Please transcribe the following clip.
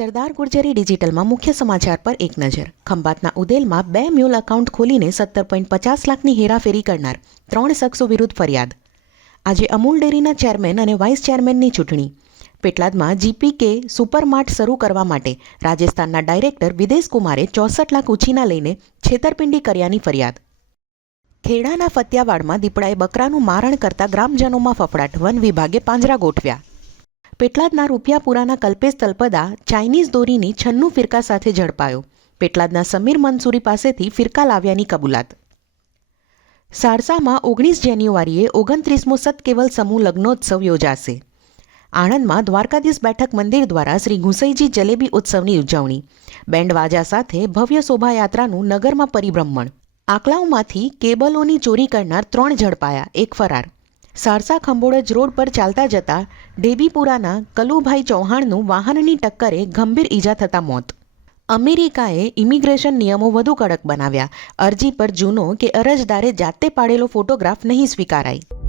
સરદાર ગુર્જરી ડિજિટલમાં મુખ્ય સમાચાર પર એક નજર. ખંભાતના ઉદેલમાં બે મ્યુલ એકાઉન્ટ ખોલીને સત્તર પોઈન્ટ પચાસ લાખની હેરાફેરી કરનાર ત્રણ શખ્સો વિરુદ્ધ ફરિયાદ. આજે અમૂલ ડેરીના ચેરમેન અને વાઇસ ચેરમેનની ચૂંટણી. પેટલાદમાં જીપીકે સુપરમાર્ટ શરૂ કરવા માટે રાજસ્થાનના ડાયરેક્ટર વિદેશકુમારે ચોસઠ લાખ ઉછીના લઈને છેતરપિંડી કર્યાની ફરિયાદ. ખેડાના ફતિયાવાડમાં દીપડાએ બકરાનું મારણ કરતા ગ્રામજનોમાં ફફડાટ વન વિભાગે પાંજરા ગોઠવ્યા. પેટલાદના રૂપિયાપુરાના કલ્પેશ તલપદા ચાઇનીઝ દોરીની છન્નું ફિરકા સાથે ઝડપાયો. પેટલાદના સમીર મંસૂરી પાસેથી ફિરકા લાવ્યાની કબૂલાત. સારસામાં ઓગણીસ જાન્યુઆરીએ ઓગણત્રીસમો સતકેવલ સમૂહ લગ્નોત્સવ યોજાશે. આણંદમાં દ્વારકાધીશ બેઠક મંદિર દ્વારા શ્રી ગુંસઈજી જલેબી ઉત્સવની ઉજવણી. બેન્ડ વાજા સાથે ભવ્ય શોભાયાત્રાનું નગરમાં પરિભ્રમણ. આકલાઓમાંથી કેબલોની ચોરી કરનાર ત્રણ ઝડપાયા. એક ફરાર. સારસા ખંભોળજ રોડ પર ચાલતા જતા ડેબીપુરાના કલુભાઈ ચૌહાણનું વાહનની ટક્કરે ગંભીર ઈજા થતાં મોત. અમેરિકાએ ઇમિગ્રેશન નિયમો વધુ કડક બનાવ્યા. અરજી પર જૂનો કે અરજદારે જાતે પાડેલો ફોટોગ્રાફ નહીં સ્વીકારાય.